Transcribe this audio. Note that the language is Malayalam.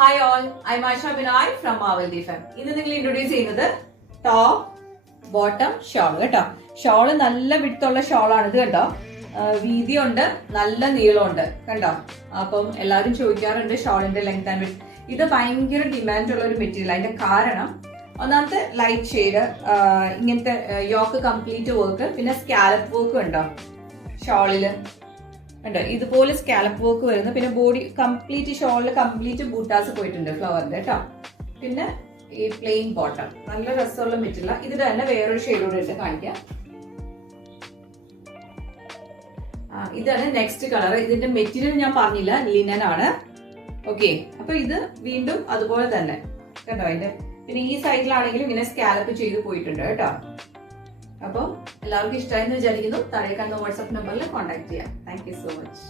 Hi all, I Asha Binoy from Mavaldi farm. ഇന്ന് നിങ്ങൾ ഇൻട്രൊഡ്യൂസ് ചെയ്യുന്നത് ടോപ്പ് ബോട്ടം ഷോൾ കേട്ടോ. ഷോള് നല്ല വിട്ടുള്ള ഷോളാണ് ഇത് കേട്ടോ. വീതിയുണ്ട്, നല്ല നീളമുണ്ട് കണ്ടോ. അപ്പം എല്ലാവരും ചോദിക്കാറുണ്ട് ഷോളിന്റെ ലെങ്ത് ആൻഡ് വിഡ്ത്. ഇത് ഭയങ്കര ഡിമാൻഡ് ഉള്ള ഒരു മെറ്റീരിയൽ. അതിന്റെ കാരണം ഒന്നാമത്തെ ലൈറ്റ് ഷെയ്ഡ്, ഇങ്ങനത്തെ യോക്ക് കംപ്ലീറ്റ് വർക്ക്, പിന്നെ സ്കാലപ്പ് വർക്ക് ഉണ്ടോ ഷോളില് ഉണ്ട്. ഇതുപോലെ സ്കാലപ്പ് വർക്ക് വരുന്നു. പിന്നെ ബോഡി കംപ്ലീറ്റ് ഷോളിൽ കംപ്ലീറ്റ് ബൂട്ടാസ് പോയിട്ടുണ്ട് ഫ്ലവറിന്റെ കേട്ടോ. പിന്നെ ഈ പ്ലെയിൻ ബോട്ടം നല്ല രസമുള്ള മെറ്റീരിയൽ. ഇതിൽ തന്നെ വേറൊരു ഷെയ്ഡ് കൂടെ ഉണ്ട്, കാണിക്കാം. ഇതാണ് നെക്സ്റ്റ് കളർ. ഇതിന്റെ മെറ്റീരിയൽ ഞാൻ പറഞ്ഞില്ല, ലിനൻ ആണ്. ഓക്കെ, അപ്പൊ ഇത് വീണ്ടും അതുപോലെ തന്നെ കേട്ടോ. അതിന്റെ പിന്നെ ഈ സൈഡിലാണെങ്കിലും ഇങ്ങനെ സ്കാലപ്പ് ചെയ്ത് പോയിട്ടുണ്ട് കേട്ടോ. അപ്പോൾ എല്ലാവർക്കും ഇഷ്ടമായെന്ന് വിചാരിക്കുന്നു. താഴെ കാണുന്ന വാട്സ്ആപ്പ് നമ്പറിൽ കോൺടാക്ട് ചെയ്യാം. Thank you so much.